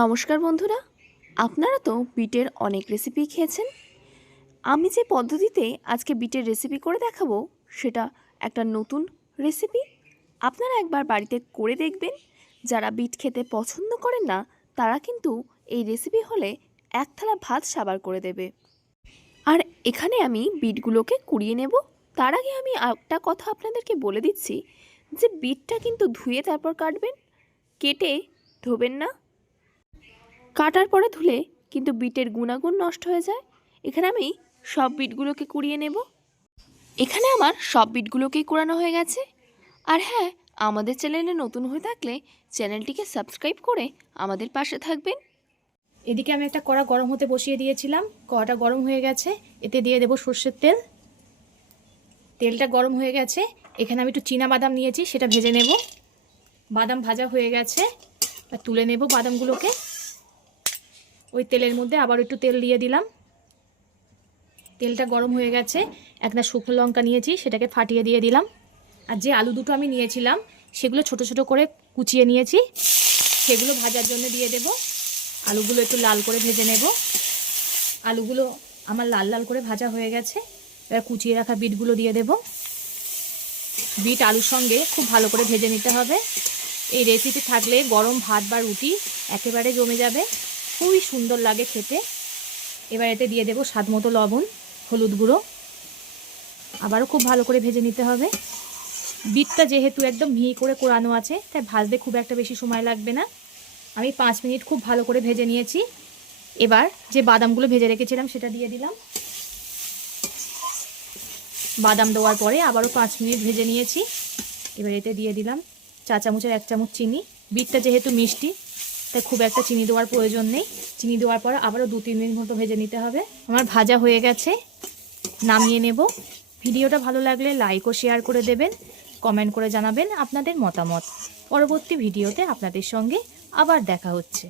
নমস্কার বন্ধুরা, আপনারা তো বিটের অনেক রেসিপি খেয়েছেন। আমি যে পদ্ধতিতে আজকে বিটের রেসিপি করে দেখাবো সেটা একটা নতুন রেসিপি। আপনারা একবার বাড়িতে করে দেখবেন। যারা বিট খেতে পছন্দ করেন না তারা কিন্তু এই রেসিপি হলে এক থালা ভাত সাবার করে দেবে। আর এখানে আমি বিটগুলোকে কুড়িয়ে নেব। তার আগে আমি একটা কথা আপনাদেরকে বলে দিচ্ছি যে বিটটা কিন্তু ধুয়ে তারপর কাটবেন, কেটে ধোবেন না। কাটার পরে ধুলে কিন্তু বিটের গুণাগুণ নষ্ট হয়ে যায়। এখানে আমি সব বিটগুলোকে কুড়িয়ে নেব। এখানে আমার সব বিটগুলোকেই কুড়ানো হয়ে গেছে। আর হ্যাঁ, আমাদের চ্যানেলে নতুন হয়ে থাকলে চ্যানেলটিকে সাবস্ক্রাইব করে আমাদের পাশে থাকবেন। এদিকে আমি একটা কড়া গরম হতে বসিয়ে দিয়েছিলাম। কড়াটা গরম হয়ে গেছে, এতে দিয়ে দেব সর্ষের তেল। তেলটা গরম হয়ে গেছে, এখানে আমি একটু চীনা বাদাম নিয়েছি, সেটা ভেজে নেব। বাদাম ভাজা হয়ে গেছে, তুলে নেব বাদামগুলোকে। ওই তেলের মধ্যে আবার একটু তেল দিয়ে দিলাম। তেলটা গরম হয়ে গেছে, একটা শুকনো লঙ্কা নিয়েছি, সেটাকে ফাটিয়ে দিয়ে দিলাম। আর যে আলু দুটো আমি নিয়েছিলাম সেগুলো ছোট ছোট করে কুচিয়ে নিয়েছি, সেগুলো ভাজার জন্য দিয়ে দেব। আলুগুলো একটু লাল করে ভেজে নেব। আলুগুলো আমার লাল লাল করে ভাজা হয়ে গেছে, এবার কুচিয়ে রাখা বিটগুলো দিয়ে দেব। বিট আলুর সঙ্গে খুব ভালো করে ভেজে নিতে হবে। এই রেসিপি থাকলে গরম ভাত বা রুটি একেবারে জমে যাবে, খুবই সুন্দর লাগে খেতে। এবার এতে দিয়ে দেব স্বাদ মতো লবণ, হলুদ গুঁড়ো। আবারও খুব ভালো করে ভেজে নিতে হবে। বিটটা যেহেতু একদম মিহি করে কোরানো আছে, তাই ভাজতে খুব একটা বেশি সময় লাগবে না। আমি 5 মিনিট খুব ভালো করে ভেজে নিয়েছি। এবার যে বাদামগুলো ভেজে রেখেছিলাম সেটা দিয়ে দিলাম। বাদাম দেওয়ার পরে আবারও 5 মিনিট ভেজে নিয়েছি। এবার এতে দিয়ে দিলাম চা চামচের 1 চামচ চিনি। বিটটা যেহেতু মিষ্টি তাই খুব একটা চিনি দেওয়ার প্রয়োজন নেই। চিনি দেওয়ার পর আবারও 2-3 মিনিট মতো ভেজে নিতে হবে। আমার ভাজা হয়ে গেছে, নামিয়ে নেব। ভিডিওটা ভালো লাগলে লাইক ও শেয়ার করে দেবেন, কমেন্ট করে জানাবেন আপনাদের মতামত। পরবর্তী ভিডিওতে আপনাদের সঙ্গে আবার দেখা হচ্ছে।